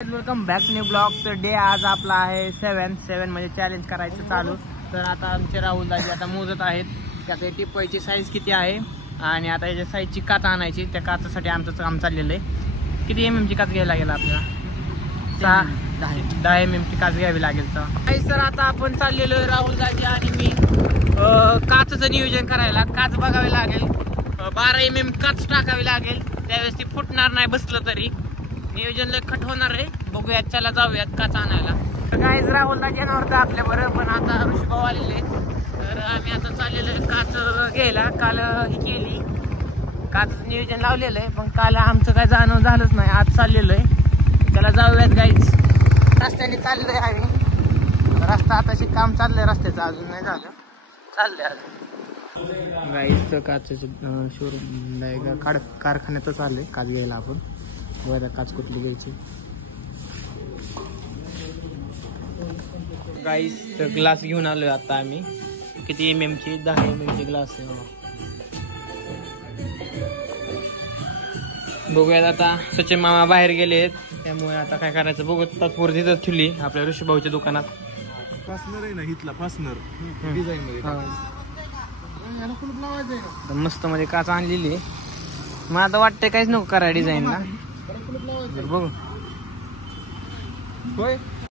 Welcome back new blog. तर day आज आपला आहे 7 म्हणजे चॅलेंज करायचं चालू. तर आता आमचे राहुल दाजी आता मोजत आहेत की आता टिप्पईची साईज किती आहे आणि आता याच्या साईजची काच आणायची. त्या काचासाठी आमचं काम चाललेलं आहे. किती MM ची काच घ्यायला लागेल आपल्याला? 10 MM ची काच घ्यावी लागेल. तर आता आपण चाललेलो आहे राहुल दाजी आणि मी काचचं नियोजन करायला. काच बघावी लागेल, 12 MM काच टाकावी लागेल, त्यावेळेस ती फुटणार नाही बसलं तरी. नियोजन लय खट होणार आहे. बघूयात, चला जाऊयात काच आणायला. तर काय राहुल दाजी येणार होतं आपल्या बरोबर, पण आता ऋषीभाऊ आलेले. तर आम्ही आता चाललेलो आहे काच घ्यायला. काल ही केली काच नियोजन लावलेलं आहे, पण काल आमचं काय जाणं झालंच नाही. आज चाललेलो आहे, त्याला जाऊयात गाईच. रस्त्याने चाललोय आम्ही. रस्ता आताशी काम चाललंय रस्त्याचं, अजून नाही झालं, चाललंय अजून. गाईचं काचेचं शोरूम कारखान्यातच चाललंय काच घ्यायला. आपण बघा काच कुठली घ्यायची. गाईस ग्लास घेऊन आलोय आता आम्ही. किती MM ची? 10 MM ची ग्लास आहे. बघूयात आता. सचिन मामा बाहेर गेलेत, त्यामुळे आता काय करायचं बघत. तात्पुरती तिथं ठेवली आपल्या ऋषीभाऊच्या दुकानात. फासनर आहे ना इथला, फासनर डिझाईन मध्ये मस्त मध्ये काच आणलेली. मला आता वाटतंय काहीच नको करा डिझाईन ना. बघू होय.